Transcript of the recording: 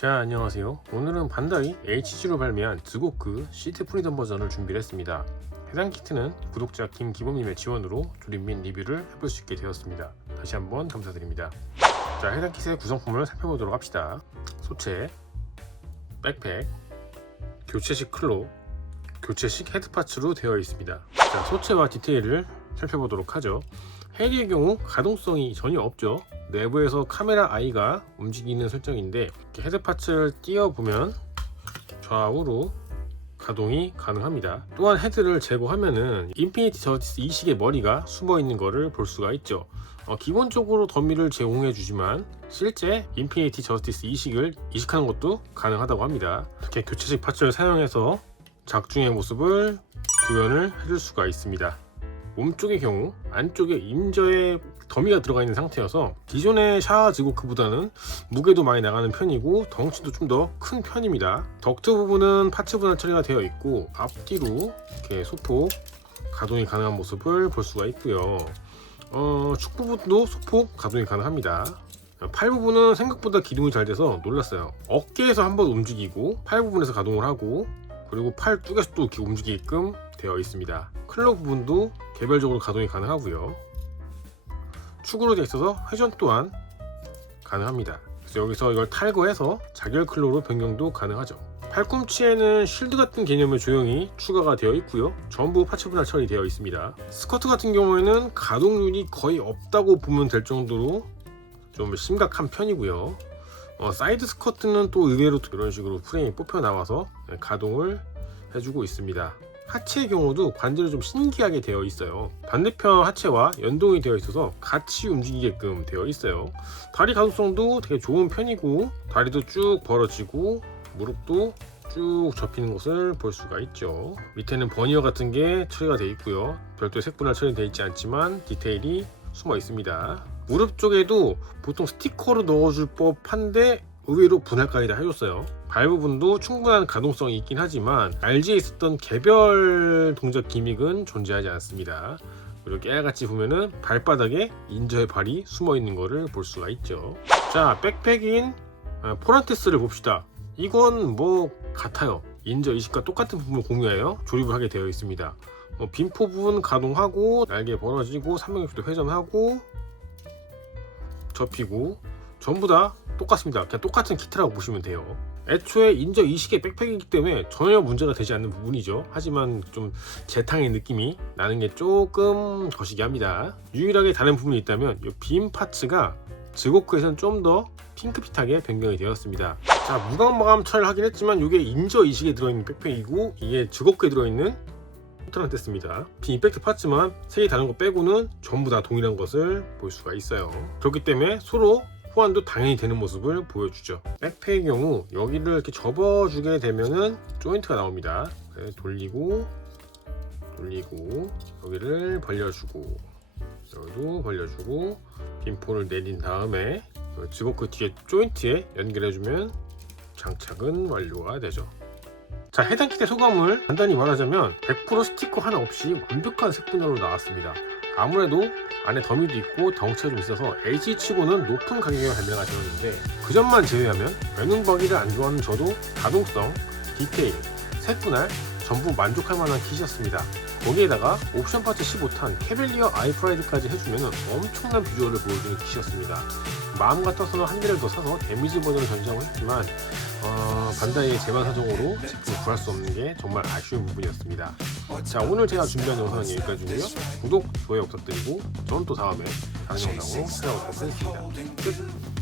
자 안녕하세요. 오늘은 반다이 HG로 발매한 드고크 시트 프리덤 버전을 준비를 했습니다. 해당 키트는 구독자 김기범님의 지원으로 조립 및 리뷰를 해볼 수 있게 되었습니다. 다시 한번 감사드립니다. 자 해당 키트의 구성품을 살펴보도록 합시다. 소체 백팩 교체식 클로 교체식 헤드파츠로 되어 있습니다. 자 소체와 디테일을 살펴보도록 하죠. 헬리의 경우 가동성이 전혀 없죠 내부에서 카메라 아이가 움직이는 설정인데 이렇게 헤드 파츠를 띄워 보면 좌우로 가동이 가능합니다. 또한 헤드를 제거하면은 인피니티 저스티스 이식의 머리가 숨어 있는 것을 볼 수가 있죠. 어, 기본적으로 더미를 제공해 주지만 실제 인피니티 저스티스 이식을 이식하는 것도 가능하다고 합니다. 이렇게 교체식 파츠를 사용해서 작중의 모습을 구현을 해줄 수가 있습니다. 몸쪽의 경우 안쪽에 인저에 더미가 들어가 있는 상태여서 기존의 샤워 지고크보다는 무게도 많이 나가는 편이고 덩치도 좀 더 큰 편입니다. 덕트 부분은 파츠 분할 처리가 되어 있고 앞뒤로 이렇게 소폭 가동이 가능한 모습을 볼 수가 있고요. 어, 축 부분도 소폭 가동이 가능합니다. 팔 부분은 생각보다 기둥이 잘 돼서 놀랐어요. 어깨에서 한번 움직이고 팔 부분에서 가동을 하고 그리고 팔 뚝에서 또 이렇게 움직이게끔 되어 있습니다. 클럽 부분도 개별적으로 가동이 가능하고요. 축으로 되어 있어서 회전 또한 가능합니다. 그래서 여기서 이걸 탈거해서 자결 클로로 변경도 가능하죠. 팔꿈치에는 쉴드 같은 개념의 조형이 추가가 되어 있고요. 전부 파츠 분할 처리되어 있습니다. 스커트 같은 경우에는 가동률이 거의 없다고 보면 될 정도로 좀 심각한 편이고요. 어, 사이드 스커트는 또 의외로 이런 식으로 프레임이 뽑혀 나와서 가동을 해주고 있습니다. 하체의 경우도 관절이 좀 신기하게 되어 있어요. 반대편 하체와 연동이 되어 있어서 같이 움직이게끔 되어 있어요. 다리 가동성도 되게 좋은 편이고 다리도 쭉 벌어지고 무릎도 쭉 접히는 것을 볼 수가 있죠. 밑에는 버니어 같은 게 처리가 되어 있고요. 별도의 색분할 처리되어 있지 않지만 디테일이 숨어 있습니다. 무릎 쪽에도 보통 스티커로 넣어줄 법한데 의외로 분할까지 다 해줬어요. 발 부분도 충분한 가동성이 있긴 하지만 RG에 있었던 개별 동작 기믹은 존재하지 않습니다. 그리고 깨알같이 보면은 발바닥에 인저의 발이 숨어 있는 것을 볼 수가 있죠. 자, 백팩인 아, 포란테스를 봅시다. 이건 뭐 같아요. 인저 이식과 똑같은 부분을 공유하여 조립을 하게 되어 있습니다. 어, 빈포 부분 가동하고 날개 벌어지고 360도 회전하고 접히고 전부 다 똑같습니다. 그냥 똑같은 키트라고 보시면 돼요. 애초에 인저 이식의 백팩이기 때문에 전혀 문제가 되지 않는 부분이죠. 하지만 좀 재탕의 느낌이 나는 게 조금 거시기 합니다. 유일하게 다른 부분이 있다면 이빔 파츠가 즐고크에서는 좀 더 핑크빛하게 변경이 되었습니다. 자 무광 마감 처리를 하긴 했지만 이게 인저 이식에 들어있는 백팩이고 이게 즐고크에 들어있는 포트란테스입니다. 빈 이펙트 파츠만 색이 다른 거 빼고는 전부 다 동일한 것을 볼 수가 있어요. 그렇기 때문에 서로 호환도 당연히 되는 모습을 보여주죠. 백팩의 경우 여기를 이렇게 접어주게 되면은 조인트가 나옵니다. 그래서 돌리고 돌리고 여기를 벌려주고 여기도 벌려주고 빈포를 내린 다음에 지고크 뒤에 조인트에 연결해주면 장착은 완료가 되죠. 자 해당 키트의 소감을 간단히 말하자면 100% 스티커 하나 없이 완벽한 색분열로 나왔습니다. 아무래도 안에 더미도 있고 덩치가 좀 있어서 HG치고는 높은 가격에 발매가 되었는데 그 점만 제외하면 외눈버기를 안 좋아하는 저도 가동성, 디테일, 색분할 전부 만족할 만한 kit이었습니다. 거기에다가 옵션 파츠 15탄 캐벨리어 아이프라이드까지 해주면 엄청난 비주얼을 보여주는 kit이었습니다. 마음 같아서는 한 대를 더 사서 데미지 버전을 전시하고 했지만 어, 반다이의 재반 사정으로 제품을 구할 수 없는 게 정말 아쉬운 부분이었습니다. 자 오늘 제가 준비한 영상은 여기까지고요. 구독, 좋아요 부탁드리고 저는 또 다음에 다른 영상으로 찾아오도록 하겠습니다. 끝!